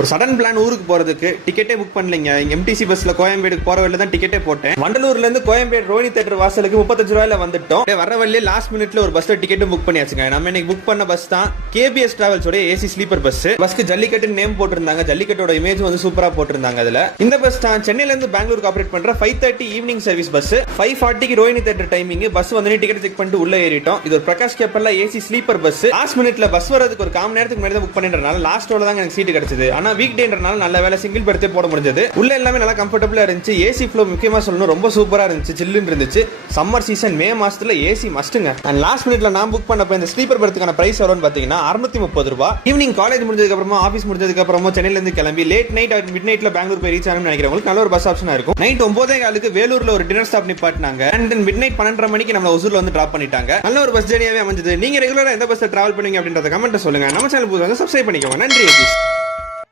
ஒரு sudden plan ஊருக்கு போறதுக்கு டிக்கெட்டே புக் பண்ணலைங்க. எம்டிசி பஸ்ல கோயம்பேடுக்கு போற வழியில தான் டிக்கெட்டே போட்டேன். வண்டலூர்ல இருந்து கோயம்பேடு ரோஹினி தியேட்டர் வாசலுக்கு 35 ரூபாயில வந்துட்டோம். வர வழியே லாஸ்ட் மினிட்ல ஒரு பஸ்ல டிக்கெட்டும் புக் பண்ணியாச்சுங்க. நம்ம இன்னைக்கு புக் பண்ண பஸ் தான் கேபிஎஸ் டிராவல்ஸ் உடைய ஏசி ஸ்லீப்பர் பஸ். பஸ்க்கு ஜல்லிக்கட்டு நேம் போட்டிருந்தாங்க. ஜல்லிக்கட்டோட இமேஜ் வந்து சூப்பரா போட்டிருந்தாங்க. அதுல இந்த பஸ் தான் சென்னையில இருந்து பெங்களூருக்கு ஆபரேட் பண்ற 5:30 evening service bus. 5:40 Rohini theatre timing. Bus வந்து டிக்கெட் செக் பண்ணிட்டு உள்ள ஏறிட்டோம். இது ஒரு பிரகாஷ் கேப்பர்ல ஏசி ஸ்லீப்பர் பஸ். லாஸ்ட் மினிட்ல பஸ் வரதுக்கு ஒரு காமன் நேரத்துக்கு முன்னாடி புக் பண்ணிட்டனால லாஸ்ட் ரோல தான் எனக்கு சீட் கிடைச்சது. ஆனா வீக் டேன்றனால நல்ல வேலை சிங்கிள் பெர்த்தே போட முடிஞ்சது. உள்ள எல்லாமே நல்லா கம்ஃபர்டபிளா இருந்துச்சு. ஏசி ஃப்ளோ முக்கியமா சொல்லணும் ரொம்ப சூப்பரா இருந்துச்சு. சில்லுன்னு இருந்துச்சு. சம்மர் சீசன் மே மாசத்துல ஏசி மஸ்ட்ங்க. அண்ட் லாஸ்ட் மினிட்ல நான் புக் பண்ணப்ப இந்த ஸ்லீப்பர் பெர்த்துக்கான பிரைஸ் எவ்வளவுன்னு பாத்தீங்கன்னா 630 ரூபாய். ஈவினிங் காலேஜ் முடிஞ்சதுக்கு அப்புறமா ஆபீஸ் முடிஞ்சதுக்கு அப்புறமா சென்னையில இருந்து கிளம்பி லேட் நைட் மிட் நைட்ல பெங்களூர் போய் ரீச் ஆகணும்னு நினைக்கிறவங்களுக்கு நல்ல ஒரு பஸ் ஆப்ஷனா இருக்கும். நைட் 9:15 வேலூர்ல ஒரு டின்னர் ஸ்டாப் நிப்பாட்டினாங்க. அண்ட் தென் மிட் நைட் 12:30 மணிக்கு நம்ம ஒசூர்ல வந்து டிராப் பண்ணிட்டாங்க. நல்ல ஒரு பஸ் ஜர்னியாவே அமைஞ்சது. நீங்க ரெகுலரா எந்த பஸ்ல டிராவல் பண்ணுவீங்க அப்படின்றத கமெண்ட்ல சொல்லுங்க. நம்ம சேனல் புதுசா சப்ஸ்கிரைப் பண்ணிக்கோங்க. நன்றி.